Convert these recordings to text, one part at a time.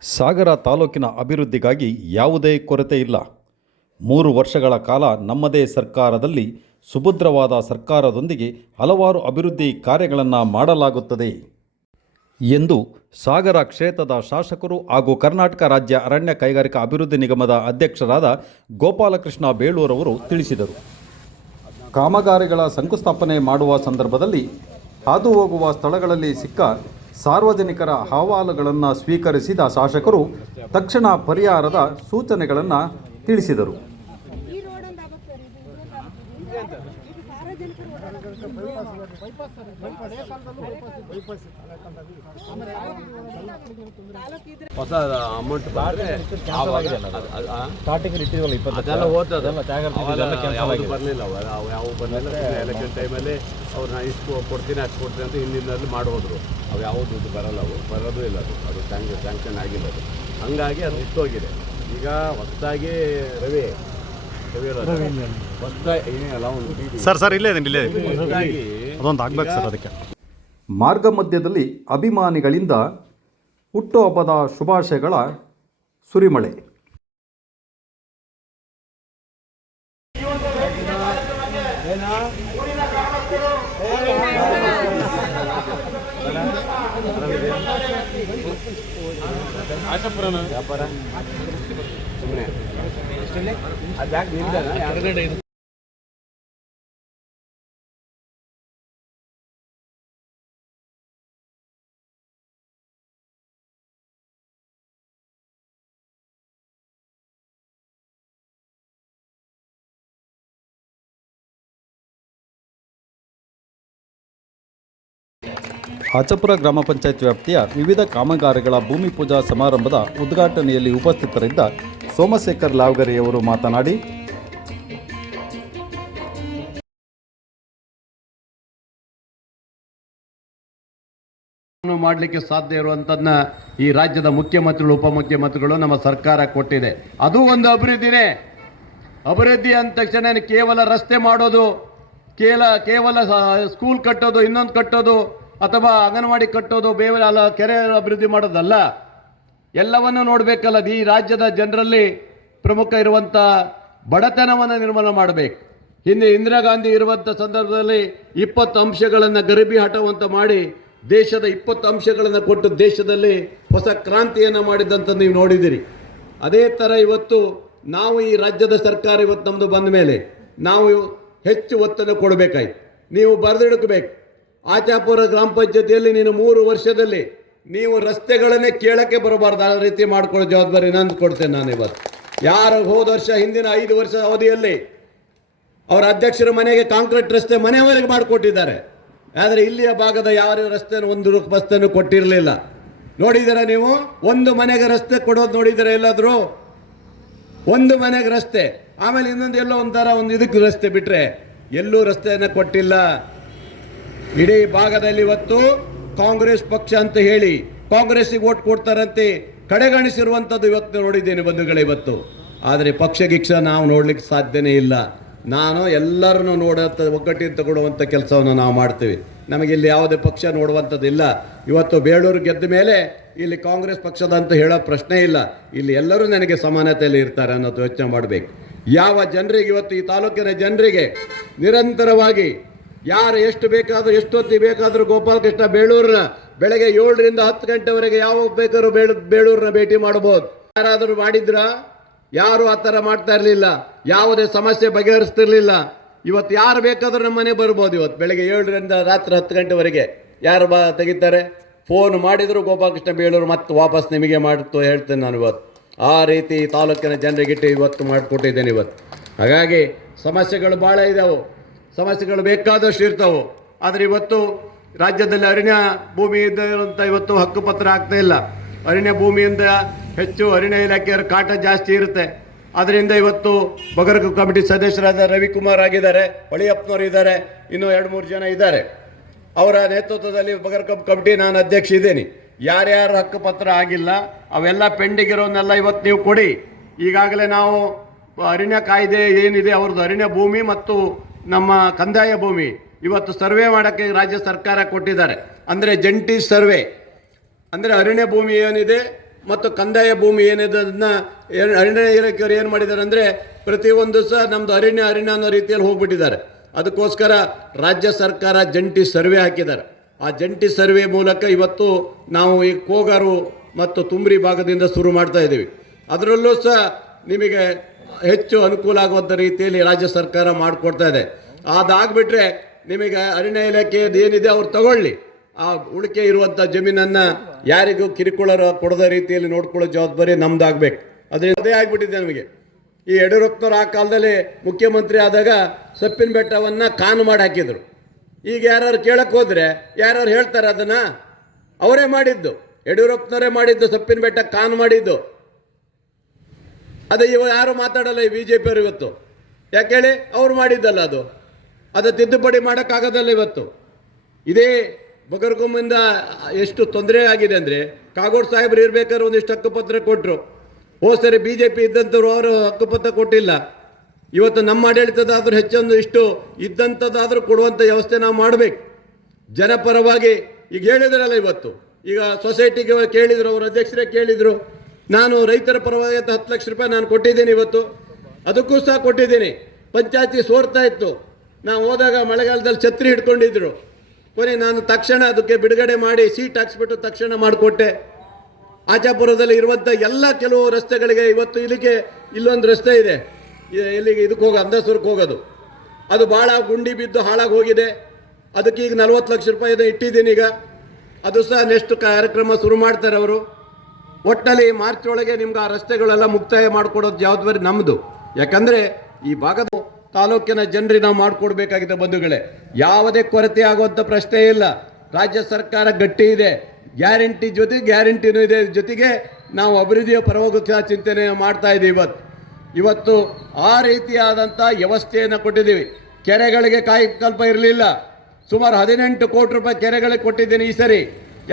ಸಾಗರ ತಾಲೂಕಿನ ಅಭಿವೃದ್ಧಿಗಾಗಿ ಯಾವುದೇ ಕೊರತೆ ಇಲ್ಲ. ಮೂರು ವರ್ಷಗಳ ಕಾಲ ನಮ್ಮದೇ ಸರ್ಕಾರದಲ್ಲಿ ಸುಭದ್ರವಾದ ಸರ್ಕಾರದೊಂದಿಗೆ ಹಲವಾರು ಅಭಿವೃದ್ಧಿ ಕಾರ್ಯಗಳನ್ನು ಮಾಡಲಾಗುತ್ತದೆ ಎಂದು ಸಾಗರ ಕ್ಷೇತ್ರದ ಶಾಸಕರು ಹಾಗೂ ಕರ್ನಾಟಕ ರಾಜ್ಯ ಅರಣ್ಯ ಕೈಗಾರಿಕಾ ಅಭಿವೃದ್ಧಿ ನಿಗಮದ ಅಧ್ಯಕ್ಷರಾದ ಗೋಪಾಲಕೃಷ್ಣ ಬೇಳೂರವರು ತಿಳಿಸಿದರು. ಕಾಮಗಾರಿಗಳ ಶಂಕುಸ್ಥಾಪನೆ ಮಾಡುವ ಸಂದರ್ಭದಲ್ಲಿ ಹಾದು ಹೋಗುವ ಸ್ಥಳಗಳಲ್ಲಿ ಸಿಕ್ಕ ಸಾರ್ವಜನಿಕರ ಅಹವಾಲುಗಳನ್ನು ಸ್ವೀಕರಿಸಿದ ಶಾಸಕರು ತಕ್ಷಣ ಪರಿಹಾರದ ಸೂಚನೆಗಳನ್ನು ತಿಳಿಸಿದರು ಈ ರೋಡ್ ಒಂದು ಆಗುತ್ತೆ ಸರ್ ಇದು ಇದೇ ಆಗುತ್ತೆ. ಇದು ಸಾರ್ವಜನಿಕರು ಓಡಾಡೋದು. ತಾಲೂಕು ಇದ್ರೆ ಹೊಸ ಅಮೌಂಟ್ ಬಂದ್ರೆ ಸ್ಟಾರ್ಟಿಂಗ್ ಇಟ್ಟಿದ್ವಲ್ಲ ಇಪ್ಪತ್ತು ಅದೆಲ್ಲ ಯಾವುದು ಬರಲಿಲ್ಲ ಅವು ಯಾವ ಬರಲಿಲ್ಲ. ಎಲೆಕ್ಷನ್ ಟೈಮಲ್ಲಿ ಅವ್ರನ್ನ ಇಷ್ಟು ಕೊಡ್ತೀನಿ ಅಷ್ಟು ಕೊಡ್ತೀನಿ ಅಂತ ಹಿಂದಿನಲ್ಲಿ ಮಾಡೋದ್ರು ಅವು ಯಾವ ದುಡ್ಡು ಬರಲ್ಲ ಅವು ಬರೋದು ಇಲ್ಲ ಅದು. ಅದು ಸ್ಯಾಂಕ್ಷನ್ ಸ್ಯಾಂಕ್ಷನ್ ಆಗಿಲ್ಲ ಅದು. ಹಂಗಾಗಿ ಅದು ಇಷ್ಟೋಗಿದೆ ಈಗ ಹೊಸದಾಗಿ ರವಿ ಸರ್ ಸರ್ ಇಲ್ಲೇ ಇಲ್ಲೇ ಅದೊಂದು ಆಗ್ಬೇಕು ಸರ್ ಅದಕ್ಕೆ. ಮಾರ್ಗ ಮಧ್ಯದಲ್ಲಿ ಅಭಿಮಾನಿಗಳಿಂದ ಹುಟ್ಟುಹಬ್ಬದ ಶುಭಾಶಯಗಳ ಸುರಿಮಳೆ. ವ್ಯಾಪಾರ ಸುಮ್ಮನೆ ಅದು ಯಾಕೆ ನಿಲ್ದಾನ ಯಾರು ಆಚಪುರ ಗ್ರಾಮ ಪಂಚಾಯತ್ ವ್ಯಾಪ್ತಿಯ ವಿವಿಧ ಕಾಮಗಾರಿಗಳ ಭೂಮಿ ಪೂಜಾ ಸಮಾರಂಭದ ಉದ್ಘಾಟನೆಯಲ್ಲಿ ಉಪಸ್ಥಿತರಿದ್ದ ಸೋಮಶೇಖರ್ ಲಾವ್ಗರಿಯವರು ಮಾತನಾಡಿ ಮಾಡಲಿಕ್ಕೆ ಸಾಧ್ಯ ಇರುವಂಥದ್ದನ್ನ ಈ ರಾಜ್ಯದ ಮುಖ್ಯಮಂತ್ರಿಗಳು, ಉಪಮುಖ್ಯಮಂತ್ರಿಗಳು ನಮ್ಮ ಸರ್ಕಾರ ಕೊಟ್ಟಿದೆ. ಅದು ಒಂದು ಅಭಿವೃದ್ಧಿನೇ. ಅಭಿವೃದ್ಧಿ ಅಂದ ತಕ್ಷಣ ಕೇವಲ ರಸ್ತೆ ಮಾಡೋದು ಕೇವಲ ಕೇವಲ ಸ್ಕೂಲ್ ಕಟ್ಟೋದು, ಇನ್ನೊಂದು ಕಟ್ಟೋದು, ಅಥವಾ ಅಂಗನವಾಡಿ ಕಟ್ಟೋದು, ಬೇರೆ ಕೆರೆ ಅಭಿವೃದ್ಧಿ ಮಾಡೋದಲ್ಲ. ಎಲ್ಲವನ್ನು ನೋಡಬೇಕಲ್ಲ ಈ ರಾಜ್ಯದ ಜನರಲ್ಲಿ ಪ್ರಮುಖ ಇರುವಂಥ ಬಡತನವನ್ನು ನಿರ್ಮಾಣ ಮಾಡಬೇಕು. ಹಿಂದೆ ಇಂದಿರಾ ಗಾಂಧಿ ಇರುವಂಥ ಸಂದರ್ಭದಲ್ಲಿ ಇಪ್ಪತ್ತು ಅಂಶಗಳನ್ನು ಗರಿಬಿ ಹಟವಂತ ಮಾಡಿ ದೇಶದ ಇಪ್ಪತ್ತು ಅಂಶಗಳನ್ನು ಕೊಟ್ಟು ದೇಶದಲ್ಲಿ ಹೊಸ ಕ್ರಾಂತಿಯನ್ನು ಮಾಡಿದ್ದಂತ ನೀವು ನೋಡಿದ್ದೀರಿ ಅದೇ ಥರ ಇವತ್ತು ನಾವು ಈ ರಾಜ್ಯದ ಸರ್ಕಾರ ಇವತ್ತು ನಮ್ಮದು ಬಂದ ಮೇಲೆ ನಾವು ಹೆಚ್ಚು ಒತ್ತನ್ನು ಕೊಡಬೇಕಾಯ್ತು. ನೀವು ಬರೆದಿಡಕಬೇಕು. ಆಚಾಪುರ ಗ್ರಾಮ ಪಂಚಾಯತಿಯಲ್ಲಿ ನೀನು ಮೂರು ವರ್ಷದಲ್ಲಿ ನೀವು ರಸ್ತೆಗಳನ್ನೇ ಕೇಳಕ್ಕೆ ಬರಬಾರ್ದು. ಆ ರೀತಿ ಮಾಡ್ಕೊಳ್ಳೋ ಜವಾಬ್ದಾರಿ ನಂದು ಕೊಡ್ತೇನೆ ನಾನು ಇವತ್ತು. ಯಾರು ಹೋದ ವರ್ಷ, ಹಿಂದಿನ ಐದು ವರ್ಷ ಅವಧಿಯಲ್ಲಿ ಅವರ ಅಧ್ಯಕ್ಷರ ಮನೆಗೆ ಕಾಂಕ್ರೀಟ್ ರಸ್ತೆ ಮನೆಯವರೆಗೆ ಮಾಡಿಕೊಟ್ಟಿದ್ದಾರೆ. ಆದರೆ ಇಲ್ಲಿಯ ಭಾಗದ ಯಾರು ರಸ್ತೆಯನ್ನು ಒಂದು ರಸ್ತೆಯನ್ನು ಕೊಟ್ಟಿರಲಿಲ್ಲ. ನೋಡಿದ್ದೀರಾ ನೀವು? ಒಂದು ಮನೆಗೆ ರಸ್ತೆ ಕೊಡೋದು ನೋಡಿದ್ದೀರಾ ಎಲ್ಲಾದರೂ? ಒಂದು ಮನೆಗೆ ರಸ್ತೆ. ಆಮೇಲೆ ಇನ್ನೊಂದು ಎಲ್ಲೋ ಒಂಥರ ಒಂದು ಇದಕ್ಕೆ ರಸ್ತೆ ಬಿಟ್ಟರೆ ಎಲ್ಲೂ ರಸ್ತೆಯನ್ನು ಕೊಟ್ಟಿಲ್ಲ. ಇಡೀ ಭಾಗದಲ್ಲಿ ಇವತ್ತು ಕಾಂಗ್ರೆಸ್ ಪಕ್ಷ ಅಂತ ಹೇಳಿ ಕಾಂಗ್ರೆಸ್ಸಿಗೆ ಓಟ್ ಕೊಡ್ತಾರಂತೆ ಕಡೆಗಣಿಸಿರುವಂಥದ್ದು ಇವತ್ತು ನೋಡಿದ್ದೇನೆ ಬಂಧುಗಳೇ ಇವತ್ತು. ಆದರೆ ಪಕ್ಷ ಗಿಕ್ಷ ನಾವು ನೋಡಲಿಕ್ಕೆ ಸಾಧ್ಯನೇ ಇಲ್ಲ. ನಾನು ಎಲ್ಲರನ್ನು ನೋಡುವಂಥ ಒಗ್ಗಟ್ಟಿನ ತಗೊಳ್ಳುವಂಥ ಕೆಲಸವನ್ನು ನಾವು ಮಾಡ್ತೀವಿ. ನಮಗೆ ಇಲ್ಲಿ ಯಾವುದೇ ಪಕ್ಷ ನೋಡುವಂಥದ್ದಿಲ್ಲ ಇವತ್ತು ಬೇಳೂರು ಗೆದ್ದ ಮೇಲೆ ಇಲ್ಲಿ ಕಾಂಗ್ರೆಸ್ ಪಕ್ಷದ ಅಂತ ಹೇಳೋ ಪ್ರಶ್ನೆ ಇಲ್ಲ. ಇಲ್ಲಿ ಎಲ್ಲರೂ ನನಗೆ ಸಮಾನತೆಯಲ್ಲಿ ಇರ್ತಾರೆ ಅನ್ನೋದು ಯೋಚನೆ ಮಾಡಬೇಕು. ಯಾವ ಜನರಿಗೆ ಇವತ್ತು ಈ ತಾಲೂಕಿನ ಜನರಿಗೆ ನಿರಂತರವಾಗಿ ಯಾರು ಎಷ್ಟು ಬೇಕಾದರೂ ಎಷ್ಟೊತ್ತಿ ಬೇಕಾದರೂ ಗೋಪಾಲಕೃಷ್ಣ ಬೇಳೂರನ್ನ, ಬೆಳಗ್ಗೆ ಏಳರಿಂದ ಹತ್ತು ಗಂಟೆವರೆಗೆ ಯಾವ ಬೇಕಾದ್ರೂ ಬೇಳು, ಬೇಳೂರನ್ನ ಭೇಟಿ ಮಾಡಬಹುದು. ಯಾರಾದರೂ ಮಾಡಿದ್ರಾ? ಯಾರು ಆ ಥರ ಮಾಡ್ತಾ ಇರಲಿಲ್ಲ. ಯಾವುದೇ ಸಮಸ್ಯೆ ಬಗೆಹರಿಸ್ತಿರ್ಲಿಲ್ಲ. ಇವತ್ತು ಯಾರು ಬೇಕಾದರೂ ನಮ್ಮ ಮನೆ ಬರ್ಬೋದು ಇವತ್ತು, ಬೆಳಗ್ಗೆ ಏಳರಿಂದ ರಾತ್ರಿ ಹತ್ತು ಗಂಟೆವರೆಗೆ. ಯಾರು ಬಾ, ತೆಗಿತಾರೆ? ಫೋನ್ ಮಾಡಿದರೂ ಗೋಪಾಲಕೃಷ್ಣ ಬೇಳೂರು, ಮತ್ತೆ ವಾಪಸ್ ನಿಮಗೆ ಮಾಡ್ತು ಹೇಳ್ತೇನೆ ನಾನು ಇವತ್ತು. ಆ ರೀತಿ ತಾಲೂಕಿನ ಜನರಿಗಿಟ್ಟು ಇವತ್ತು ಮಾಡಿಕೊಟ್ಟಿದ್ದೇನೆ ಇವತ್ತು. ಹಾಗಾಗಿ ಸಮಸ್ಯೆಗಳು ಭಾಳ ಇದಾವೆ. ಸಮಸ್ಯೆಗಳು ಬೇಕಾದಷ್ಟು ಇರ್ತಾವೆ ಆದರೆ ಇವತ್ತು ರಾಜ್ಯದಲ್ಲಿ ಅರಣ್ಯ ಭೂಮಿ ಇದ್ದಂಥ ಇವತ್ತು ಹಕ್ಕುಪತ್ರ ಆಗ್ತಾ ಇಲ್ಲ. ಅರಣ್ಯ ಭೂಮಿಯಿಂದ ಹೆಚ್ಚು ಅರಣ್ಯ ಇಲಾಖೆಯರ ಕಾಟ ಜಾಸ್ತಿ ಇರುತ್ತೆ. ಅದರಿಂದ ಇವತ್ತು ಬಗರಕ ಕಮಿಟಿ ಸದಸ್ಯರಾದ ರವಿಕುಮಾರ್ ಆಗಿದ್ದಾರೆ, ಹೊಳಿಯಪ್ಪನವರು ಇದ್ದಾರೆ, ಇನ್ನೂ ಎರಡು ಮೂರು ಜನ ಇದ್ದಾರೆ. ಅವರ ನೇತೃತ್ವದಲ್ಲಿ ಬಗರ್ಕಪ್ ಕಮಿಟಿ ನಾನು ಅಧ್ಯಕ್ಷ ಇದ್ದೀನಿ. ಯಾರ್ಯಾರು ಹಕ್ಕುಪತ್ರ ಆಗಿಲ್ಲ, ಅವೆಲ್ಲ ಪೆಂಡಿಂಗ್ ಇರೋನ್ನೆಲ್ಲ ಇವತ್ತು ನೀವು ಕೊಡಿ. ಈಗಾಗಲೇ ನಾವು ಅರಣ್ಯ ಕಾಯ್ದೆ ಏನಿದೆ, ಅವ್ರದ್ದು ಅರಣ್ಯ ಭೂಮಿ ಮತ್ತು ನಮ್ಮ ಕಂದಾಯ ಭೂಮಿ ಇವತ್ತು ಸರ್ವೆ ಮಾಡೋಕ್ಕೆ ರಾಜ್ಯ ಸರ್ಕಾರ ಕೊಟ್ಟಿದ್ದಾರೆ. ಅಂದರೆ ಜಂಟಿ ಸರ್ವೆ. ಅಂದರೆ ಅರಣ್ಯ ಭೂಮಿ ಏನಿದೆ ಮತ್ತು ಕಂದಾಯ ಭೂಮಿ ಏನಿದೆ ಅದನ್ನ ಅರಣ್ಯ ಇಲಾಖೆಯವರು ಏನು ಮಾಡಿದ್ದಾರೆ ಅಂದರೆ ಪ್ರತಿಯೊಂದು ಸಹ ನಮ್ಮದು ಅರಣ್ಯ ಅರಣ್ಯ ಅನ್ನೋ ರೀತಿಯಲ್ಲಿ ಹೋಗ್ಬಿಟ್ಟಿದ್ದಾರೆ. ಅದಕ್ಕೋಸ್ಕರ ರಾಜ್ಯ ಸರ್ಕಾರ ಜಂಟಿ ಸರ್ವೆ ಹಾಕಿದ್ದಾರೆ. ಆ ಜಂಟಿ ಸರ್ವೆ ಮೂಲಕ ಇವತ್ತು ನಾವು ಈ ಕೋಗಾರು ಮತ್ತು ತುಂಬ್ರಿ ಭಾಗದಿಂದ ಶುರು ಮಾಡ್ತಾ ಇದ್ದೀವಿ ಅದರಲ್ಲೂ ಸಹ ನಿಮಗೆ ಹೆಚ್ಚು ಅನುಕೂಲ ಆಗುವಂಥ ರೀತಿಯಲ್ಲಿ ರಾಜ್ಯ ಸರ್ಕಾರ ಮಾಡಿಕೊಡ್ತಾ ಇದೆ. ಅದಾಗ್ಬಿಟ್ರೆ ನಿಮಗೆ ಅರಣ್ಯ ಇಲಾಖೆಯದು ಏನಿದೆ ಅವ್ರು ತಗೊಳ್ಳಿ. ಆ ಉಳಿಕೆ ಇರುವಂಥ ಜಮೀನನ್ನು ಯಾರಿಗೂ ಕಿರುಕುಳ ಕೊಡದ ರೀತಿಯಲ್ಲಿ ನೋಡ್ಕೊಳ್ಳೋ ಜವಾಬ್ದಾರಿ ನಮ್ದಾಗಬೇಕು. ಅದೇ ಅದೇ ಆಗಿಬಿಟ್ಟಿದೆ ನಮಗೆ. ಈ ಯಡಿಯೂರಪ್ಪನವ್ರು ಆ ಕಾಲದಲ್ಲಿ ಮುಖ್ಯಮಂತ್ರಿ ಆದಾಗ ಸಪ್ಪಿನ ಬೆಟ್ಟವನ್ನು ಕಾನು ಮಾಡಿ ಹಾಕಿದರು. ಈಗ ಯಾರು ಕೇಳಕ್ಕೆ ಹೋದರೆ ಯಾರು ಹೇಳ್ತಾರೆ ಅದನ್ನು. ಅವರೇ ಮಾಡಿದ್ದು. ಯಡಿಯೂರಪ್ಪನವರೇ ಮಾಡಿದ್ದು ಸಪ್ಪಿನ ಬೆಟ್ಟ ಕಾನು ಮಾಡಿದ್ದು. ಅದೇ ಇವಾಗ ಯಾರು ಮಾತಾಡಲ್ಲ ಈ ಬಿ ಜೆ ಇವತ್ತು? ಯಾಕೆ ಹೇಳಿ? ಅವ್ರು ಮಾಡಿದ್ದಲ್ಲ ಅದು. ಅದು ತಿದ್ದುಪಡಿ ಮಾಡೋಕ್ಕಾಗೋದಲ್ಲ ಇವತ್ತು. ಇದೇ ಬಗರ್ಗೊಮ್ಮಿಂದ ಎಷ್ಟು ತೊಂದರೆ ಆಗಿದೆ ಅಂದರೆ ಕಾಗೋಡು ಸಾಹೇಬ್ರು ಇರ್ಬೇಕಾದ್ರೆ ಒಂದಿಷ್ಟು ಹಕ್ಕುಪತ್ರ ಕೊಟ್ಟರು ಹೋದ ಸರಿ ಬಿ ಜೆ ಪಿ ಇದ್ದಂಥವ್ರು ಅವರು ಹಕ್ಕುಪತ್ರ ಕೊಟ್ಟಿಲ್ಲ. ಇವತ್ತು ನಮ್ಮ ಆಡಳಿತದಾದರೂ ಹೆಚ್ಚೊಂದು ಇಷ್ಟು ಇದ್ದಂಥದ್ದಾದರೂ ಕೊಡುವಂಥ ವ್ಯವಸ್ಥೆ ನಾವು ಮಾಡಬೇಕು. ಜನಪರವಾಗಿ ಈಗ ಹೇಳಿದ್ರಲ್ಲ ಇವತ್ತು. ಈಗ ಸೊಸೈಟಿಗೆ ಕೇಳಿದರು, ಅವ್ರ ಅಧ್ಯಕ್ಷರೇ ಕೇಳಿದ್ರು. ನಾನು ರೈತರ ಪರವಾಗಿ ಅಂತ ಹತ್ತು ಲಕ್ಷ ರೂಪಾಯಿ ನಾನು ಕೊಟ್ಟಿದ್ದೀನಿ ಇವತ್ತು. ಅದಕ್ಕೂ ಸಹ ಕೊಟ್ಟಿದ್ದೀನಿ. ಪಂಚಾಯತಿ ಸೋರ್ತಾ ಇತ್ತು. ನಾವು ಹೋದಾಗ ಮಳೆಗಾಲದಲ್ಲಿ ಛತ್ರಿ ಹಿಡ್ಕೊಂಡಿದ್ರು. ಕೊನೆ ನಾನು ತಕ್ಷಣ ಅದಕ್ಕೆ ಬಿಡುಗಡೆ ಮಾಡಿ ಸೀಟ್ ಹಾಕ್ಸ್ಬಿಟ್ಟು ತಕ್ಷಣ ಮಾಡಿಕೊಟ್ಟೆ. ಆಚಾಪುರದಲ್ಲಿ ಇರುವಂಥ ಎಲ್ಲ ಕೆಲವು ರಸ್ತೆಗಳಿಗೆ ಇವತ್ತು ಇಲ್ಲಿಗೆ ಇಲ್ಲೊಂದು ರಸ್ತೆ ಇದೆ. ಇಲ್ಲಿಗೆ ಇದಕ್ಕೆ ಹೋಗಿ, ಅಂದಾಸೂರ್ಗೆ ಹೋಗೋದು. ಅದು ಭಾಳ ಗುಂಡಿ ಬಿದ್ದು ಹಾಳಾಗಿ ಹೋಗಿದೆ. ಅದಕ್ಕೆ ಈಗ ನಲ್ವತ್ತು ಲಕ್ಷ ರೂಪಾಯಿ ಇಟ್ಟಿದ್ದೀನಿ ಈಗ. ಅದು ಸಹ ನೆಕ್ಸ್ಟ್ ಕಾರ್ಯಕ್ರಮ ಶುರು ಮಾಡ್ತಾರೆ ಅವರು. ಒಟ್ಟಲ್ಲಿ ಮಾರ್ಚ್ ಒಳಗೆ ನಿಮ್ಗೆ ಆ ರಸ್ತೆಗಳೆಲ್ಲ ಮುಕ್ತಾಯ ಮಾಡಿಕೊಡೋದು ಜವಾಬ್ದಾರಿ ನಮ್ಮದು ಯಾಕಂದರೆ ಈ ಭಾಗದ ತಾಲೂಕಿನ ಜನರಿಗೆ ನಾವು ಮಾಡಿಕೊಡ್ಬೇಕಾಗಿದೆ ಬಂಧುಗಳೇ. ಯಾವುದೇ ಕೊರತೆ ಆಗುವಂಥ ಪ್ರಶ್ನೆ ಇಲ್ಲ. ರಾಜ್ಯ ಸರ್ಕಾರ ಗಟ್ಟಿ ಇದೆ. ಗ್ಯಾರಂಟಿ ಜೊತೆ ಗ್ಯಾರಂಟಿನೂ ಇದೆ. ಜೊತೆಗೆ ನಾವು ಅಭಿವೃದ್ಧಿಯ ಪರವಾಗಿ ಚಿಂತನೆ ಮಾಡ್ತಾ ಇದ್ದೀವಿ ಇವತ್ತು. ಇವತ್ತು ಆ ರೀತಿಯಾದಂಥ ವ್ಯವಸ್ಥೆಯನ್ನು ಕೊಟ್ಟಿದ್ದೀವಿ. ಕೆರೆಗಳಿಗೆ ಕಾಯಕಲ್ಪ ಇರಲಿಲ್ಲ. ಸುಮಾರು ಹದಿನೆಂಟು ಕೋಟಿ ರೂಪಾಯಿ ಕೆರೆಗಳಿಗೆ ಕೊಟ್ಟಿದ್ದೀನಿ ಈ ಸರಿ.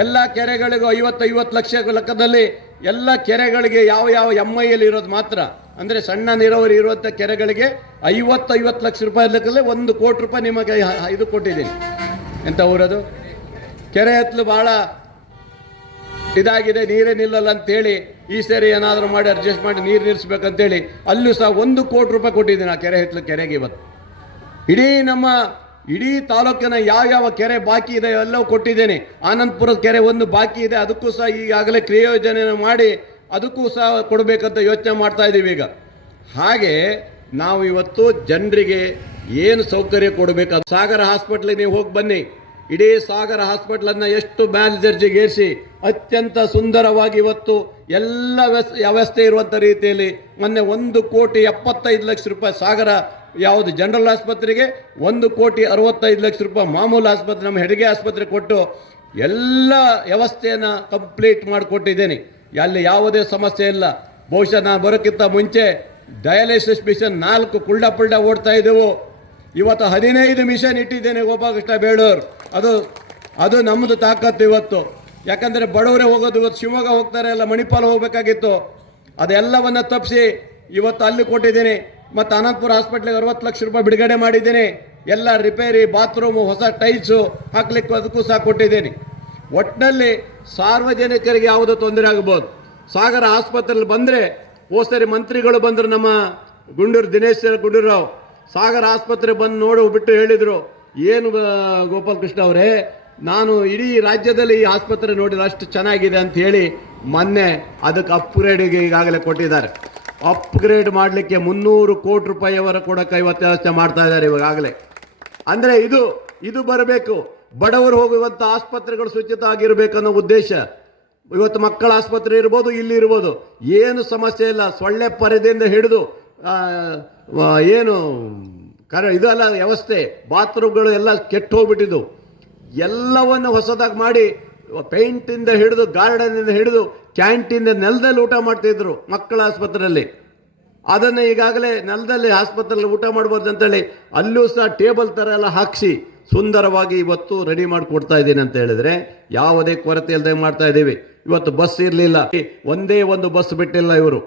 ಎಲ್ಲ ಕೆರೆಗಳಿಗೂ ಐವತ್ತೈವತ್ತು ಐವತ್ತು ಲಕ್ಷ ಲೆಕ್ಕದಲ್ಲಿ ಎಲ್ಲ ಕೆರೆಗಳಿಗೆ ಯಾವ ಯಾವ ಎಂ ಐ ಎಲ್ ಇರೋದು ಮಾತ್ರ. ಅಂದರೆ ಸಣ್ಣ ನೀರಾವರಿ ಇರುವಂಥ ಕೆರೆಗಳಿಗೆ ಐವತ್ತು ಐವತ್ತು ಲಕ್ಷ ರೂಪಾಯಿ ಲೆಕ್ಕದಲ್ಲಿ ಒಂದು ಕೋಟಿ ರೂಪಾಯಿ ನಿಮಗೆ ಇದು ಕೊಟ್ಟಿದ್ದೀನಿ. ಎಂತ ಊರದು? ಕೆರೆ ಹತ್ತಲು ಭಾಳ ಇದಾಗಿದೆ, ನೀರೇ ನಿಲ್ಲಲ್ಲ ಅಂತೇಳಿ ಈ ಸರಿ ಏನಾದರೂ ಮಾಡಿ ಅಡ್ಜಸ್ಟ್ ಮಾಡಿ ನೀರು ನಿಲ್ಲಿಸ್ಬೇಕಂತೇಳಿ ಅಲ್ಲೂ ಸಹ ಒಂದು ಕೋಟಿ ರೂಪಾಯಿ ಕೊಟ್ಟಿದ್ದೀನಿ ಆ ಕೆರೆ ಹತ್ಲು ಕೆರೆಗೆ ಇವತ್ತು. ಇಡೀ ನಮ್ಮ ಇಡೀ ತಾಲೂಕಿನ ಯಾವ್ಯಾವ ಕೆರೆ ಬಾಕಿ ಇದೆ ಎಲ್ಲವೂ ಕೊಟ್ಟಿದ್ದೇನೆ. ಆನಂದಪುರದ ಕೆರೆ ಒಂದು ಬಾಕಿ ಇದೆ, ಅದಕ್ಕೂ ಸಹ ಈಗಾಗಲೇ ಕ್ರಿಯೋಜನೆ ಮಾಡಿ ಅದಕ್ಕೂ ಸಹ ಕೊಡಬೇಕಂತ ಯೋಚನೆ ಮಾಡ್ತಾ ಇದ್ದೀವಿ ಈಗ. ಹಾಗೆ ನಾವು ಇವತ್ತು ಜನರಿಗೆ ಏನು ಸೌಕರ್ಯ ಕೊಡಬೇಕು ಸಾಗರ ಹಾಸ್ಪಿಟ್ಲಿಗೆ ನೀವು ಹೋಗಿ ಬನ್ನಿ. ಇಡೀ ಸಾಗರ ಹಾಸ್ಪಿಟ್ಲನ್ನು ಎಷ್ಟು ಏರಿಸಿ ಅತ್ಯಂತ ಸುಂದರವಾಗಿ ಇವತ್ತು ಎಲ್ಲ ವ್ಯವಸ್ಥೆ ಇರುವಂಥ ರೀತಿಯಲ್ಲಿ ಮೊನ್ನೆ ಒಂದು ಕೋಟಿ ಎಪ್ಪತ್ತೈದು ಲಕ್ಷ ರೂಪಾಯಿ ಸಾಗರ ಯಾವುದು ಜನರಲ್ ಆಸ್ಪತ್ರೆಗೆ ಒಂದು ಕೋಟಿ ಅರವತ್ತೈದು ಲಕ್ಷ ರೂಪಾಯಿ ಮಾಮೂಲು ಆಸ್ಪತ್ರೆ, ನಮ್ಮ ಹೆರಿಗೆ ಆಸ್ಪತ್ರೆ ಕೊಟ್ಟು ಎಲ್ಲ ವ್ಯವಸ್ಥೆಯನ್ನು ಕಂಪ್ಲೀಟ್ ಮಾಡಿಕೊಟ್ಟಿದ್ದೇನೆ. ಅಲ್ಲಿ ಯಾವುದೇ ಸಮಸ್ಯೆ ಇಲ್ಲ. ಬಹುಶಃ ನಾನು ಬರೋಕ್ಕಿಂತ ಮುಂಚೆ ಡಯಾಲಿಸಿಸ್ ಮಿಷನ್ ನಾಲ್ಕು ಕುಳ್ಳ ಪುಳ್ಳ ಓಡ್ತಾ ಇದ್ದೆವು. ಇವತ್ತು ಹದಿನೈದು ಮಿಷನ್ ಇಟ್ಟಿದ್ದೇನೆ ಗೋಪಾಲಕೃಷ್ಣ ಬೇಳೂರು. ಅದು ಅದು ನಮ್ಮದು ತಾಕತ್ತು ಇವತ್ತು. ಯಾಕಂದರೆ ಬಡವರೇ ಹೋಗೋದು ಇವತ್ತು, ಶಿವಮೊಗ್ಗ ಹೋಗ್ತಾರೆ ಎಲ್ಲ ಮಣಿಪಾಲ ಹೋಗಬೇಕಾಗಿತ್ತು. ಅದೆಲ್ಲವನ್ನು ತಪ್ಪಿಸಿ ಇವತ್ತು ಅಲ್ಲಿ ಕೊಟ್ಟಿದ್ದೀನಿ. ಮತ್ತು ಅನಂತಪುರ ಹಾಸ್ಪಿಟ್ಲಿಗೆ ಅರವತ್ತು ಲಕ್ಷ ರೂಪಾಯಿ ಬಿಡುಗಡೆ ಮಾಡಿದ್ದೀನಿ. ಎಲ್ಲ ರಿಪೇರಿ, ಬಾತ್ರೂಮು, ಹೊಸ ಟೈಲ್ಸು ಹಾಕ್ಲಿಕ್ಕೆ ಅದಕ್ಕೂ ಸಹ ಕೊಟ್ಟಿದ್ದೀನಿ. ಒಟ್ಟಿನಲ್ಲಿ ಸಾರ್ವಜನಿಕರಿಗೆ ಯಾವುದೋ ತೊಂದರೆ ಆಗ್ಬೋದು. ಸಾಗರ ಆಸ್ಪತ್ರೆಯಲ್ಲಿ ಬಂದರೆ ಹೋಸರಿ ಮಂತ್ರಿಗಳು ಬಂದರು ನಮ್ಮ ಗುಂಡೂರು ದಿನೇಶ್ ಗುಂಡೂರಾವ್ ಸಾಗರ ಆಸ್ಪತ್ರೆ ಬಂದು ನೋಡು ಬಿಟ್ಟು ಹೇಳಿದರು, ಏನು ಗೋಪಾಲಕೃಷ್ಣ ಅವರೇ, ನಾನು ಇಡೀ ರಾಜ್ಯದಲ್ಲಿ ಈ ಆಸ್ಪತ್ರೆ ನೋಡಿದ್ರೆ ಅಷ್ಟು ಚೆನ್ನಾಗಿದೆ ಅಂತ ಹೇಳಿ ಮೊನ್ನೆ ಅದಕ್ಕೆ ಅಪ್ಗ್ರೇಡಿಗೆ ಈಗಾಗಲೇ ಕೊಟ್ಟಿದ್ದಾರೆ. ಅಪ್ಗ್ರೇಡ್ ಮಾಡಲಿಕ್ಕೆ ಮುನ್ನೂರು ಕೋಟಿ ರೂಪಾಯಿಯವರ ಕೂಡ ಇವತ್ತು ವ್ಯವಸ್ಥೆ ಮಾಡ್ತಾ ಇದ್ದಾರೆ ಇವಾಗಲೇ ಅಂದರೆ ಇದು ಇದು ಬರಬೇಕು. ಬಡವರು ಹೋಗುವಂಥ ಆಸ್ಪತ್ರೆಗಳು ಸ್ವಚ್ಛತೆ ಆಗಿರಬೇಕು ಅನ್ನೋ ಉದ್ದೇಶ. ಇವತ್ತು ಮಕ್ಕಳ ಆಸ್ಪತ್ರೆ ಇರ್ಬೋದು, ಇಲ್ಲಿ ಇರ್ಬೋದು. ಏನು ಸಮಸ್ಯೆ ಇಲ್ಲ. ಸೊಳ್ಳೆ ಪರದೆಯಿಂದ ಹಿಡಿದು ಏನು, ಕರ, ಇದೆಲ್ಲ ವ್ಯವಸ್ಥೆ. ಬಾತ್ರೂಮ್ಗಳು ಎಲ್ಲ ಕೆಟ್ಟು ಹೋಗ್ಬಿಟ್ಟಿದ್ದು ಎಲ್ಲವನ್ನು ಹೊಸದಾಗಿ ಮಾಡಿ, ಪೇಂಟಿಂದ ಹಿಡಿದು ಗಾರ್ಡನಿಂದ ಹಿಡಿದು ಕ್ಯಾಂಟೀನ್ ನೆಲದಲ್ಲಿ ಊಟ ಮಾಡ್ತಿದ್ರು ಮಕ್ಕಳ ಆಸ್ಪತ್ರೆಯಲ್ಲಿ. ಅದನ್ನು ಈಗಾಗಲೇ ನೆಲದಲ್ಲಿ ಆಸ್ಪತ್ರೆಯಲ್ಲಿ ಊಟ ಮಾಡ್ಬೋದು ಅಂತೇಳಿ ಅಲ್ಲೂ ಸಹ ಟೇಬಲ್ ಥರ ಎಲ್ಲ ಹಾಕಿಸಿ ಸುಂದರವಾಗಿ ಇವತ್ತು ರೆಡಿ ಮಾಡಿ ಕೊಡ್ತಾ ಇದ್ದೀನಿ ಅಂತ ಹೇಳಿದ್ರೆ ಯಾವುದೇ ಕೊರತೆ ಇಲ್ಲದೆ ಮಾಡ್ತಾ ಇದ್ದೀವಿ. ಇವತ್ತು ಬಸ್ ಇರಲಿಲ್ಲ. ಒಂದೇ ಒಂದು ಬಸ್ ಬಿಟ್ಟಿಲ್ಲ ಇವರು.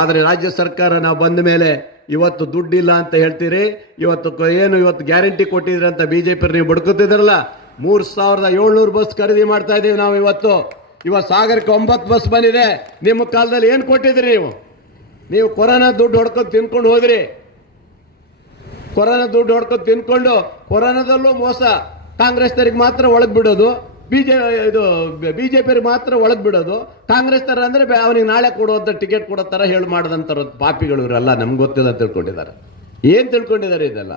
ಆದರೆ ರಾಜ್ಯ ಸರ್ಕಾರ ನಾವು ಬಂದ ಮೇಲೆ ಇವತ್ತು ದುಡ್ಡಿಲ್ಲ ಅಂತ ಹೇಳ್ತೀರಿ. ಇವತ್ತು ಏನು ಇವತ್ತು ಗ್ಯಾರಂಟಿ ಕೊಟ್ಟಿದ್ರಿ ಅಂತ ಬಿ ಜೆ ಪಿ ನೀವು ಬಡ್ಕೋತಿದ್ರಲ್ಲ? ಮೂರು ಸಾವಿರದ ಏಳ್ನೂರು ಬಸ್ ಖರೀದಿ ಮಾಡ್ತಾ ಇದ್ದೀವಿ ನಾವು ಇವತ್ತು. ಇವತ್ತು ಸಾಗರಕ್ಕೆ ಒಂಬತ್ತು ಬಸ್ ಬಂದಿದೆ. ನಿಮ್ಮ ಕಾಲದಲ್ಲಿ ಏನು ಕೊಟ್ಟಿದ್ರಿ ನೀವು? ನೀವು ಕೊರೋನಾ ದುಡ್ಡು ಹೊಡ್ಕೊಂಡು ತಿನ್ಕೊಂಡು ಹೋದ್ರಿ. ಕೊರೋನಾ ದುಡ್ಡು ಹೊಡ್ಕೊಂಡು ತಿನ್ಕೊಂಡು ಕೊರೋನಾದಲ್ಲೂ ಮೋಸ. ಕಾಂಗ್ರೆಸ್ನವ್ರಿಗೆ ಮಾತ್ರ ಒಳಗೆ ಬಿಡೋದು. ಬಿ ಜೆ ಇದು ಬಿ ಜೆ ಪಿಯವ್ರಿಗೆ ಮಾತ್ರ ಒಳಗೆ ಬಿಡೋದು. ಕಾಂಗ್ರೆಸ್ ಥರ ಅಂದರೆ ಅವನಿಗೆ ನಾಳೆ ಕೊಡುವಂಥ ಟಿಕೆಟ್ ಕೊಡೋ ಥರ ಹೇಳಿ ಮಾಡಿದಂಥವ್ರ ಪಾಪಿಗಳು ಇವರೆಲ್ಲ ನಮ್ಗೆ ಗೊತ್ತಿಲ್ಲ ತಿಳ್ಕೊಂಡಿದ್ದಾರೆ. ಏನು ತಿಳ್ಕೊಂಡಿದ್ದಾರೆ ಇದೆಲ್ಲ?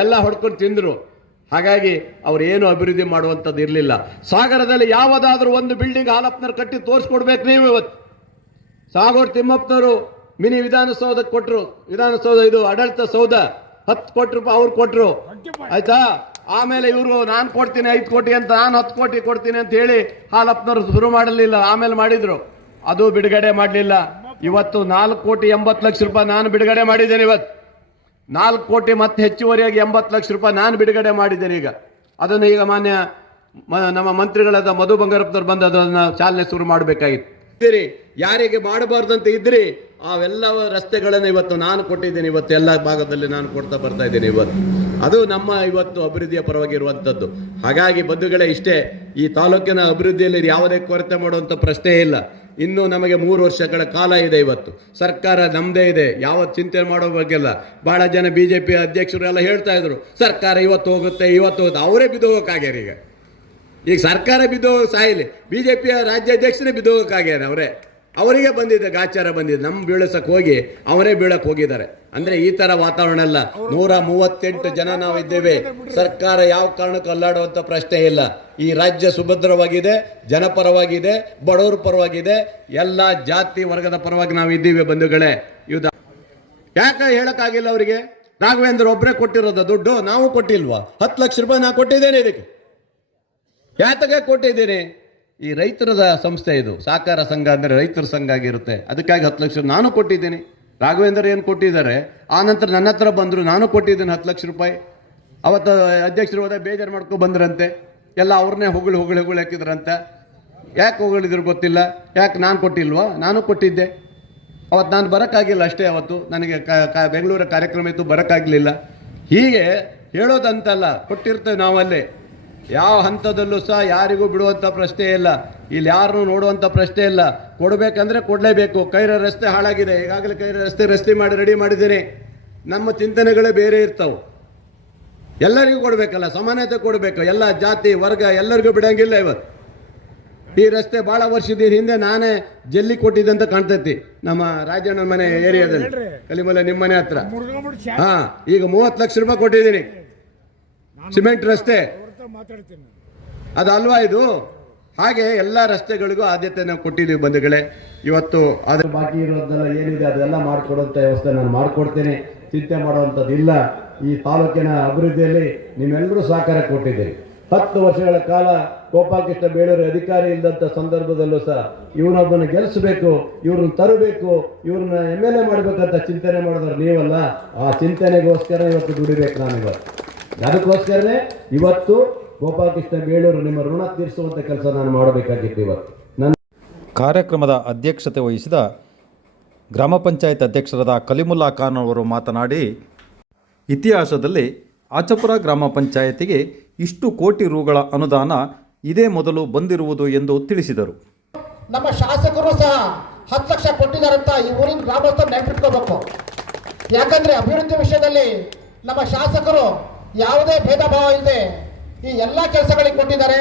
ಎಲ್ಲ ಹೊಡ್ಕೊಂಡು ತಿಂದರು. ಹಾಗಾಗಿ ಅವ್ರು ಏನು ಅಭಿವೃದ್ಧಿ ಮಾಡುವಂಥದ್ದು ಇರಲಿಲ್ಲ. ಸಾಗರದಲ್ಲಿ ಯಾವುದಾದ್ರೂ ಒಂದು ಬಿಲ್ಡಿಂಗ್ ಹಾಲಪ್ಪನವ್ರು ಕಟ್ಟಿ ತೋರಿಸ್ಕೊಡ್ಬೇಕು ನೀವು ಇವತ್ತು. ಸಾಗೋರ್ ತಿಮ್ಮಪ್ಪನವರು ಮಿನಿ ವಿಧಾನಸೌಧಕ್ಕೆ ಕೊಟ್ಟರು ವಿಧಾನಸೌಧ ಇದು ಆಡಳಿತ ಸೌಧ. ಹತ್ತು ಕೋಟಿ ರೂಪಾಯಿ ಅವ್ರು ಕೊಟ್ಟರು ಆಯ್ತಾ? ಆಮೇಲೆ ಇವರು ನಾನು ಕೊಡ್ತೀನಿ ಐದು ಕೋಟಿ ಅಂತ ನಾನು ಹತ್ತು ಕೋಟಿ ಕೊಡ್ತೀನಿ ಅಂತ ಹೇಳಿ ಹಾಲಪ್ಪನವರು ಶುರು ಮಾಡಲಿಲ್ಲ ಆಮೇಲೆ ಮಾಡಿದ್ರು. ಅದು ಬಿಡುಗಡೆ ಮಾಡಲಿಲ್ಲ. ಇವತ್ತು ನಾಲ್ಕು ಕೋಟಿ ಎಂಬತ್ತು ಲಕ್ಷ ರೂಪಾಯಿ ನಾನು ಬಿಡುಗಡೆ ಮಾಡಿದ್ದೇನೆ ಇವತ್ತು. ನಾಲ್ಕು ಕೋಟಿ ಮತ್ತೆ ಹೆಚ್ಚುವರಿಯಾಗಿ ಎಂಬತ್ತು ಲಕ್ಷ ರೂಪಾಯಿ ನಾನು ಬಿಡುಗಡೆ ಮಾಡಿದ್ದೇನೆ ಈಗ. ಅದನ್ನು ಈಗ ಮಾನ್ಯ ನಮ್ಮ ಮಂತ್ರಿಗಳಾದ ಮಧು ಬಂಗಾರಪ್ಪದವ್ರು ಬಂದು ಅದನ್ನು ಚಾಲನೆ ಶುರು ಮಾಡಬೇಕಾಗಿತ್ತು. ಇದ್ದೀರಿ, ಯಾರಿಗೆ ಮಾಡಬಾರ್ದಂತ ಇದ್ರಿ ಅವೆಲ್ಲ ರಸ್ತೆಗಳನ್ನು ಇವತ್ತು ನಾನು ಕೊಟ್ಟಿದ್ದೀನಿ, ಇವತ್ತು ಎಲ್ಲ ಭಾಗದಲ್ಲಿ ನಾನು ಕೊಡ್ತಾ ಬರ್ತಾ ಇದ್ದೀನಿ ಇವತ್ತು. ಅದು ನಮ್ಮ ಇವತ್ತು ಅಭಿವೃದ್ಧಿಯ ಪರವಾಗಿರುವಂಥದ್ದು ಹಾಗಾಗಿ ಬಂಧುಗಳೇ, ಇಷ್ಟೇ, ಈ ತಾಲೂಕಿನ ಅಭಿವೃದ್ಧಿಯಲ್ಲಿ ಯಾವುದೇ ಕೊರತೆ ಮಾಡುವಂಥ ಪ್ರಶ್ನೆ ಇಲ್ಲ. ಇನ್ನು ನಮಗೆ ಮೂರು ವರ್ಷಗಳ ಕಾಲ ಇದೆ ಇವತ್ತು. ಸರ್ಕಾರ ನಮ್ಮದೇ ಇದೆ. ಯಾವ ಚಿಂತೆ ಮಾಡೋ ಬಗ್ಗೆಲ್ಲ ಭಾಳ ಜನ ಬಿ ಜೆ ಪಿ ಅಧ್ಯಕ್ಷರು ಎಲ್ಲ ಹೇಳ್ತಾ ಇದ್ರು. ಸರ್ಕಾರ ಇವತ್ತು ಹೋಗುತ್ತೆ ಇವತ್ತು ಹೋಗುತ್ತೆ. ಅವರೇ ಬಿದ್ದು ಹೋಗೋಕ್ಕಾಗ್ಯಾರ ಈಗ ಈಗ ಸರ್ಕಾರ ಬಿದ್ದು ಸಾಯಿಲಿ. ಬಿ ಜೆ ಪಿಯ ರಾಜ್ಯಾಧ್ಯಕ್ಷರೇ ಬಿದ್ದು ಹೋಗೋಕ್ಕಾಗ್ಯಾರ ಅವರೇ? ಅವರಿಗೆ ಬಂದಿದೆ ಗಾಚಾರ ಬಂದಿದೆ. ನಮ್ಮ ಬೀಳಸಕ್ಕೆ ಹೋಗಿ ಅವರೇ ಬೀಳಕ್ಕೆ ಹೋಗಿದ್ದಾರೆ. ಅಂದ್ರೆ ಈ ತರ ವಾತಾವರಣ ಅಲ್ಲ. ನೂರ ಮೂವತ್ತೆಂಟು ಜನ ನಾವು ಇದ್ದೇವೆ ಸರ್ಕಾರ ಯಾವ ಕಾರಣಕ್ಕೂ ಅಲ್ಲಾಡುವಂಥ ಪ್ರಶ್ನೆ ಇಲ್ಲ. ಈ ರಾಜ್ಯ ಸುಭದ್ರವಾಗಿದೆ, ಜನಪರವಾಗಿದೆ, ಬಡವರ ಪರವಾಗಿದೆ. ಎಲ್ಲ ಜಾತಿ ವರ್ಗದ ಪರವಾಗಿ ನಾವು ಇದ್ದೀವಿ ಬಂಧುಗಳೇ. ಇವ್ದ ಯಾಕೆ ಹೇಳಕ್ಕಾಗಿಲ್ಲ ಅವರಿಗೆ? ರಾಘವೇಂದ್ರ ಒಬ್ಬರೇ ಕೊಟ್ಟಿರೋದ ದುಡ್ಡು, ನಾವು ಕೊಟ್ಟಿಲ್ವಾ? ಹತ್ತು ಲಕ್ಷ ರೂಪಾಯಿ ನಾ ಕೊಟ್ಟಿದ್ದೇನೆ ಇದಕ್ಕೆ. ಯಾತಕ್ಕೆ ಕೊಟ್ಟಿದ್ದೀನಿ? ಈ ರೈತರದ ಸಂಸ್ಥೆ ಇದು. ಸಹಕಾರ ಸಂಘ ಅಂದರೆ ರೈತರ ಸಂಘ ಆಗಿರುತ್ತೆ. ಅದಕ್ಕಾಗಿ ಹತ್ತು ಲಕ್ಷ ನಾನು ಕೊಟ್ಟಿದ್ದೀನಿ. ರಾಘವೇಂದ್ರ ಏನು ಕೊಟ್ಟಿದ್ದಾರೆ? ಆ ನಂತರ ನನ್ನ ಹತ್ರ ಬಂದರು, ನಾನು ಕೊಟ್ಟಿದ್ದೀನಿ ಹತ್ತು ಲಕ್ಷ ರೂಪಾಯಿ. ಅವತ್ತು ಅಧ್ಯಕ್ಷರು ಹೋದ ಬೇಜಾರು ಮಾಡ್ಕೊ ಬಂದ್ರಂತೆ. ಎಲ್ಲ ಅವ್ರನ್ನೇ ಹೊಗಳು ಹೊಗಳು ಹೊಗಳು ಹಾಕಿದ್ರಂತೆ. ಯಾಕೆ ಹೊಗಳಿದ್ರು ಗೊತ್ತಿಲ್ಲ. ಯಾಕೆ ನಾನು ಕೊಟ್ಟಿಲ್ವಾ? ನಾನು ಕೊಟ್ಟಿದ್ದೆ. ಅವತ್ತು ನಾನು ಬರೋಕ್ಕಾಗಿಲ್ಲ ಅಷ್ಟೇ ಅವತ್ತು. ನನಗೆ ಕ, ಬೆಂಗಳೂರ ಕಾರ್ಯಕ್ರಮ ಇತ್ತು, ಬರೋಕ್ಕಾಗಲಿಲ್ಲ. ಹೀಗೆ ಹೇಳೋದಂತಲ್ಲ, ಕೊಟ್ಟಿರ್ತೇವೆ ನಾವಲ್ಲಿ. ಯಾವ ಹಂತದಲ್ಲೂ ಸಹ ಯಾರಿಗೂ ಬಿಡುವಂಥ ಪ್ರಶ್ನೆ ಇಲ್ಲ. ಇಲ್ಲಿ ಯಾರನ್ನು ನೋಡುವಂಥ ಪ್ರಶ್ನೆ ಇಲ್ಲ. ಕೊಡಬೇಕಂದ್ರೆ ಕೊಡಲೇಬೇಕು. ಕೈರ ರಸ್ತೆ ಹಾಳಾಗಿದೆ. ಈಗಾಗಲೇ ಕೈರ ರಸ್ತೆ ರಸ್ತೆ ಮಾಡಿ ರೆಡಿ ಮಾಡಿದ್ದೀನಿ. ನಮ್ಮ ಚಿಂತನೆಗಳೇ ಬೇರೆ ಇರ್ತವೆ. ಎಲ್ಲರಿಗೂ ಕೊಡಬೇಕಲ್ಲ. ಸಮಾನತೆ ಕೊಡಬೇಕು. ಎಲ್ಲ ಜಾತಿ ವರ್ಗ ಎಲ್ಲರಿಗೂ ಬಿಡೋಂಗಿಲ್ಲ ಇವತ್ತು ಈ ರಸ್ತೆ ಭಾಳ ವರ್ಷದ ಹಿಂದೆ ನಾನೇ ಜಲ್ಲಿ ಕೊಟ್ಟಿದ್ದೆ ಅಂತ ಕಾಣ್ತೈತಿ. ನಮ್ಮ ರಾಜಣ್ಣನ ಮನೆ ಏರಿಯಾದಲ್ಲಿ. ಕಲಿಮಲೆ ನಿಮ್ಮ ಮನೆ ಹತ್ರ. ಹಾ ಈಗ ಮೂವತ್ತು ಲಕ್ಷ ರೂಪಾಯಿ ಕೊಟ್ಟಿದ್ದೀನಿ. ಸಿಮೆಂಟ್ ರಸ್ತೆ. ಅದು ಅಲ್ವಾ ಇದು? ಹಾಗೆ ಎಲ್ಲ ರಸ್ತೆಗಳಿಗೂ ಆದ್ಯತೆ ನಾವು ಕೊಟ್ಟಿದ್ದೀವಿ ಬಂಧುಗಳೇ. ಇವತ್ತು ಅದು ಬಾಕಿ ಇರೋದೆಲ್ಲ ಏನಿದೆ ಅದೆಲ್ಲ ಮಾಡಿಕೊಡುವಂಥ ವ್ಯವಸ್ಥೆ ನಾನು ಮಾಡಿಕೊಡ್ತೇನೆ. ಚಿಂತೆ ಮಾಡುವಂಥದ್ದಿಲ್ಲ. ಈ ತಾಲೂಕಿನ ಅಭಿವೃದ್ಧಿಯಲ್ಲಿ ನಿಮ್ಮೆಲ್ಲರೂ ಸಹಕಾರ ಕೊಟ್ಟಿದ್ದೀರಿ. ಹತ್ತು ವರ್ಷಗಳ ಕಾಲ ಗೋಪಾಲಕೃಷ್ಣ ಬೇಳೂರು ಅಧಿಕಾರಿ ಇಲ್ಲದಂಥ ಸಂದರ್ಭದಲ್ಲೂ ಸಹ ಇವನೊಬ್ಬನ ಗೆಲ್ಲಿಸಬೇಕು ಇವ್ರನ್ನ ತರಬೇಕು ಇವ್ರನ್ನ ಎಂ ಎಲ್ ಎ ಮಾಡಬೇಕಂತ ಚಿಂತನೆ ಮಾಡಿದ್ರೆ ನೀವಲ್ಲ. ಆ ಚಿಂತನೆಗೋಸ್ಕರ ಇವತ್ತು ದುಡಿಬೇಕು ನಾನು ಇವತ್ತು ಅದಕ್ಕೋಸ್ಕರನೇ ಇವತ್ತು ಗೋಪಾಲಕೃಷ್ಣ ಬೇಳೂರು ನಿಮ್ಮ ಋಣ ತೀರಿಸುವಂಥ ಕೆಲಸ ನಾನು ಮಾಡಬೇಕಾಗಿತ್ತು ಇವತ್ತು. ನನ್ನ ಕಾರ್ಯಕ್ರಮದ ಅಧ್ಯಕ್ಷತೆ ವಹಿಸಿದ ಗ್ರಾಮ ಪಂಚಾಯತ್ ಅಧ್ಯಕ್ಷರಾದ ಕಲಿಮುಲ್ಲಾ ಖಾನ್ ಅವರು ಮಾತನಾಡಿ ಇತಿಹಾಸದಲ್ಲಿ ಆಚಪುರ ಗ್ರಾಮ ಪಂಚಾಯತಿಗೆ ಇಷ್ಟು ಕೋಟಿ ರುಗಳ ಅನುದಾನ ಇದೇ ಮೊದಲು ಬಂದಿರುವುದು ಎಂದು ತಿಳಿಸಿದರು. ನಮ್ಮ ಶಾಸಕರು ಸಹ ಹತ್ತು ಲಕ್ಷ ಕೊಟ್ಟಿದ್ದಾರಂತ ಈ ಊರಿನ ಗ್ರಾಮಸ್ಥರು ನೆನಪಿಟ್ಕೋಬೇಕು. ಯಾಕಂದ್ರೆ ಅಭಿವೃದ್ಧಿ ವಿಷಯದಲ್ಲಿ ನಮ್ಮ ಶಾಸಕರು ಯಾವುದೇ ಭೇದ ಭಾವ ಇಲ್ಲದೆ ಈ ಎಲ್ಲ ಕೆಲಸಗಳಿಗೆ ಕೊಟ್ಟಿದ್ದಾರೆ.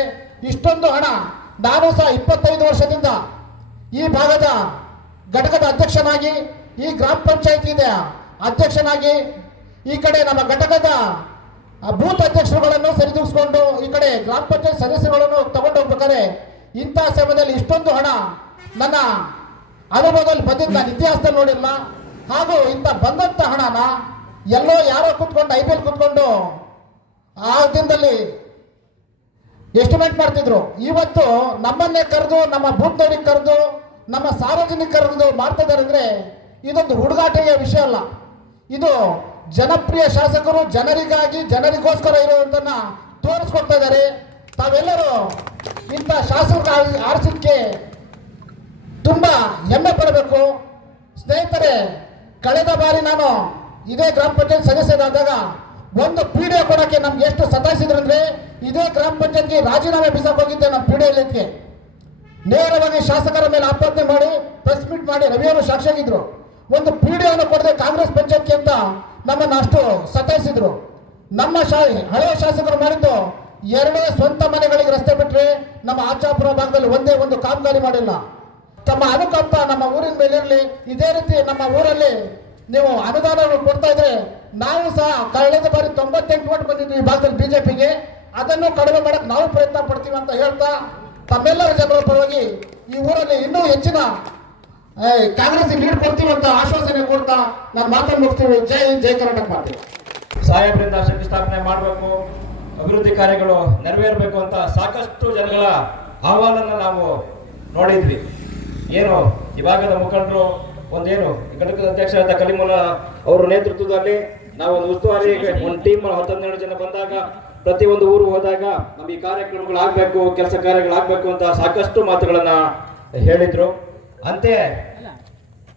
ಇಷ್ಟೊಂದು ಹಣ ನಾನು ಸಹ ಇಪ್ಪತ್ತೈದು ವರ್ಷದಿಂದ ಈ ಭಾಗದ ಘಟಕದ ಅಧ್ಯಕ್ಷನಾಗಿ, ಈ ಗ್ರಾಮ ಪಂಚಾಯತಿಯ ಅಧ್ಯಕ್ಷನಾಗಿ, ಈ ಕಡೆ ನಮ್ಮ ಘಟಕದ ಬೂತ್ ಅಧ್ಯಕ್ಷರುಗಳನ್ನು ಸರಿದೂಗಿಸ್ಕೊಂಡು, ಈ ಕಡೆ ಗ್ರಾಮ ಪಂಚಾಯತ್ ಸದಸ್ಯರುಗಳನ್ನು ತಗೊಂಡು ಹೋಗ್ಬೇಕಾದ್ರೆ ಇಂತಹ ಸಮಯದಲ್ಲಿ ಇಷ್ಟೊಂದು ಹಣ ನನ್ನ ಅನುಭವದಲ್ಲಿ ಬಂದಿದ್ದ ಇತಿಹಾಸದಲ್ಲಿ ನೋಡಿಲ್ಲ. ಹಾಗೂ ಇಂಥ ಬಂದಂಥ ಹಣನ ಎಲ್ಲೋ ಯಾರೋ ಕೂತ್ಕೊಂಡು, ಐ ಪಿ ಎಲ್ ಕೂತ್ಕೊಂಡು ಆ ದಿನದಲ್ಲಿ ಎಸ್ಟಿಮೇಟ್ ಮಾಡ್ತಿದ್ರು. ಇವತ್ತು ನಮ್ಮನ್ನೇ ಕರೆದು, ನಮ್ಮ ಬೂತ್ನವ್ರಿಗೆ ಕರೆದು, ನಮ್ಮ ಮಾಡ್ತಾ ಇದ್ದಾರೆ ಅಂದ್ರೆ ಇದೊಂದು ಹುಡುಗಾಟೆಯ ವಿಷಯ ಅಲ್ಲ. ಇದು ಜನಪ್ರಿಯ ಶಾಸಕರು ಜನರಿಗಾಗಿ, ಜನರಿಗೋಸ್ಕರ ಇರುವುದನ್ನ ತೋರಿಸ್ಕೊಡ್ತಾ ಇದ್ದಾರೆ. ತಾವೆಲ್ಲರೂ ಇಂಥ ಶಾಸಕರ ಆರಿಸಿದ್ದಕ್ಕೆ ತುಂಬಾ ಹೆಮ್ಮೆ ಪಡಬೇಕು. ಸ್ನೇಹಿತರೆ, ಕಳೆದ ಬಾರಿ ನಾನು ಇದೇ ಗ್ರಾಮ ಪಂಚಾಯತ್ ಸದಸ್ಯರಾದಾಗ ಒಂದು ಪಿ ಕೊಡಕ್ಕೆ ನಮ್ಗೆ ಎಷ್ಟು ಸತಾಯಿಸಿದ್ರು ಅಂದ್ರೆ ಇದೇ ಗ್ರಾಮ ಪಂಚಾಯತ್ಗೆ ರಾಜೀನಾಮೆ ಬಿಸಾಕ್ ಹೋಗಿದ್ದೆ ನಮ್ಮ ಪಿಡಿಎಲ್ಗೆ ನೇರವಾಗಿ ಶಾಸಕರ ಮೇಲೆ ಆಪಾದನೆ ಮಾಡಿ ಪ್ರೆಸ್ ಮೀಟ್ ಮಾಡಿ ರವಿಯವರು ಸಾಕ್ಷಿಯಾಗಿದ್ರು ಒಂದು ಪಿಡಿಒನ್ನು ಕೊಡದೆ ಕಾಂಗ್ರೆಸ್ ಪಂಚಾಯತ್ಗೆ ಅಂತ ನಮ್ಮನ್ನು ಅಷ್ಟು ಸತಾಯಿಸಿದ್ರು. ನಮ್ಮ ಶಾ ಹಳೆಯ ಶಾಸಕರು ಮಾಡಿದ್ದು ಎರಡೇ ಸ್ವಂತ ಮನೆಗಳಿಗೆ ರಸ್ತೆ ಬಿಟ್ಟರೆ ನಮ್ಮ ಆಚಾಪುರ ಭಾಗದಲ್ಲಿ ಒಂದೇ ಒಂದು ಕಾಮಗಾರಿ ಮಾಡಿಲ್ಲ. ತಮ್ಮ ಅನುಕಂಪ ನಮ್ಮ ಊರಿನ ಮೇಲೆ ಇರಲಿ ಇದೇ ರೀತಿ ನಮ್ಮ ಊರಲ್ಲಿ ನೀವು ಅನುದಾನಗಳು ಕೊಡ್ತಾ ಇದ್ರೆ ನಾವು ಸಹ ಕಳೆದ ಬಾರಿ ತೊಂಬತ್ತೆಂಟು ಓಟ್ ಬಂದಿದ್ವಿ ಈ ಭಾಗದಲ್ಲಿ ಬಿಜೆಪಿಗೆ. ಅದನ್ನು ಕಡಿಮೆ ಮಾಡಕ್ಕೆ ನಾವು ಪ್ರಯತ್ನ ಪಡ್ತೀವಿ ಅಂತ ಹೇಳ್ತಾ ತಮ್ಮೆಲ್ಲರ ಜನರ ಪರವಾಗಿ ಈ ಊರಲ್ಲಿ ಇನ್ನೂ ಹೆಚ್ಚಿನ ಕಾಂಗ್ರೆಸ್ ಲೀಡ್ ಕೊಡ್ತೀವಿ ಅಂತ ಆಶ್ವಾಸನೆ ಕೊಡ್ತಾ ನಾನು ಮಾತನ್ನು ಜೈ ಜೈ ಕರ್ನಾಟಕ ಮಾಡ್ತೀವಿ ಸಾಹೇಬರಿಂದ ಶಂಕುಸ್ಥಾಪನೆ ಮಾಡಬೇಕು. ಅಭಿವೃದ್ಧಿ ಕಾರ್ಯಗಳು ನೆರವೇರಬೇಕು ಅಂತ ಸಾಕಷ್ಟು ಜನಗಳ ಅಹವಾಲನ್ನು ನಾವು ನೋಡಿದ್ವಿ. ಏನು, ಈ ಭಾಗದ ಮುಖಂಡರು ಒಂದೇನು ಘಟಕದ ಅಧ್ಯಕ್ಷರಾದ ಕಲಿಮೂಲ ಅವರ ನೇತೃತ್ವದಲ್ಲಿ ನಾವು ಒಂದು ಉಸ್ತುವಾರಿ ಒಂದು ಟೀಮ್ ಹತ್ತನ್ನೆರಡು ಜನ ಬಂದಾಗ ಪ್ರತಿ ಒಂದು ಊರು ಹೋದಾಗ ನಮ್ಗೆ ಈ ಕಾರ್ಯಕ್ರಮಗಳಾಗಬೇಕು ಕೆಲಸ ಕಾರ್ಯಗಳಾಗಬೇಕು ಅಂತ ಸಾಕಷ್ಟು ಮಾತುಗಳನ್ನ ಹೇಳಿದ್ರು. ಅಂತೆ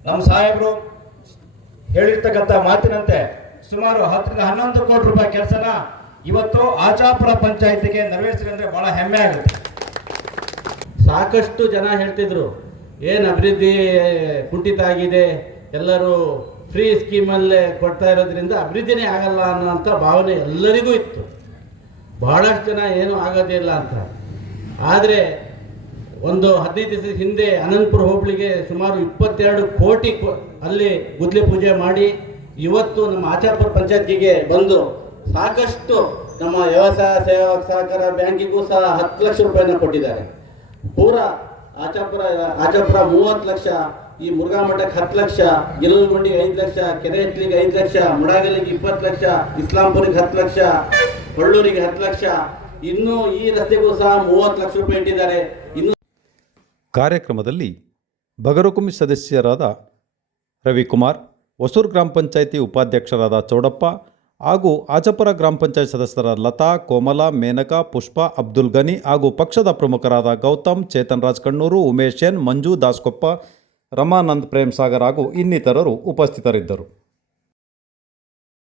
ನಮ್ಮ ಸಾಹೇಬರು ಹೇಳಿರ್ತಕ್ಕಂಥ ಮಾತಿನಂತೆ ಸುಮಾರು ಹತ್ತರಿಂದ ಹನ್ನೊಂದು ಕೋಟಿ ರೂಪಾಯಿ ಕೆಲಸನ ಇವತ್ತು ಆಚಾಪುರ ಪಂಚಾಯತಿಗೆ ನೆರವೇರಿಸಿದ್ರೆ ಬಹಳ ಹೆಮ್ಮೆ ಆಗುತ್ತೆ. ಸಾಕಷ್ಟು ಜನ ಹೇಳ್ತಿದ್ರು, ಏನು ಅಭಿವೃದ್ಧಿ ಕುಂಠಿತ ಆಗಿದೆ, ಎಲ್ಲರೂ ಫ್ರೀ ಸ್ಕೀಮಲ್ಲೇ ಕೊಡ್ತಾ ಇರೋದ್ರಿಂದ ಅಭಿವೃದ್ಧಿನೇ ಆಗಲ್ಲ ಅನ್ನೋಂಥ ಭಾವನೆ ಎಲ್ಲರಿಗೂ ಇತ್ತು. ಬಹಳಷ್ಟು ಜನ ಏನೂ ಆಗೋದಿಲ್ಲ ಅಂತ. ಆದರೆ ಒಂದು ಹದಿನೈದು ದಿವಸದ ಹಿಂದೆ ಅನಂತಪುರ ಹೋಬಳಿಗೆ ಸುಮಾರು ಇಪ್ಪತ್ತೆರಡು ಕೋಟಿ ಅಲ್ಲಿ ಗುದ್ಲಿ ಪೂಜೆ ಮಾಡಿ ಇವತ್ತು ನಮ್ಮ ಆಚಾಪುರ ಪಂಚಾಯತಿಗೆ ಬಂದು ಸಾಕಷ್ಟು ನಮ್ಮ ವ್ಯವಸಾಯ ಸೇವಾ ಸಹಕಾರ ಬ್ಯಾಂಕಿಗೂ ಸಹ ಹತ್ತು ಲಕ್ಷ ರೂಪಾಯಿನ ಕೊಟ್ಟಿದ್ದಾರೆ. ಪೂರಾ ಆಚಾಪುರ ಆಚಾಪುರ ಮೂವತ್ತು ಲಕ್ಷ ಈ ಮುರುಘಾ ಮಠಕ್ಕೆ ಹತ್ತು ಲಕ್ಷ ಗಿಲುಗುಂಡಿಗೆ ಐದು ಲಕ್ಷ ಕೆರೆ ಹಿತ್ಲಿಗೆ ಐದು ಲಕ್ಷ, ಮುಡಾಗಲಿಗೆ ಇಪ್ಪತ್ತು ಲಕ್ಷ, ಇಸ್ಲಾಂಪುರಿಗೆ ಹತ್ತು ಲಕ್ಷ, ಹೊಳ್ಳೂರಿಗೆ ಹತ್ತು ಲಕ್ಷ. ಇನ್ನೂ ಈ ರಸ್ತೆಗೂ ಸಹ ಮೂವತ್ತು ಲಕ್ಷ ರೂಪಾಯಿ ಇಟ್ಟಿದ್ದಾರೆ. ಇನ್ನು ಕಾರ್ಯಕ್ರಮದಲ್ಲಿ ಬಗರುಕುಮಿ ಸದಸ್ಯರಾದ ರವಿಕುಮಾರ್, ಹೊಸೂರು ಗ್ರಾಮ ಪಂಚಾಯಿತಿ ಉಪಾಧ್ಯಕ್ಷರಾದ ಚೌಡಪ್ಪ ಹಾಗೂ ಆಚಪುರ ಗ್ರಾಮ ಪಂಚಾಯತ್ ಸದಸ್ಯರಾದ ಲತಾ, ಕೋಮಲ, ಮೇನಕಾ, ಪುಷ್ಪ, ಅಬ್ದುಲ್ ಗನಿ ಹಾಗೂ ಪಕ್ಷದ ಪ್ರಮುಖರಾದ ಗೌತಮ್, ಚೇತನ್ ರಾಜ್ ಕಣ್ಣೂರು, ಉಮೇಶ್ ಎನ್, ಮಂಜು, ದಾಸ್ಕೊಪ್ಪ ರಮಾನಂದ್ ಪ್ರೇಮ್ ಸಾಗರ್ ಹಾಗೂ ಇನ್ನಿತರರು ಉಪಸ್ಥಿತರಿದ್ದರು.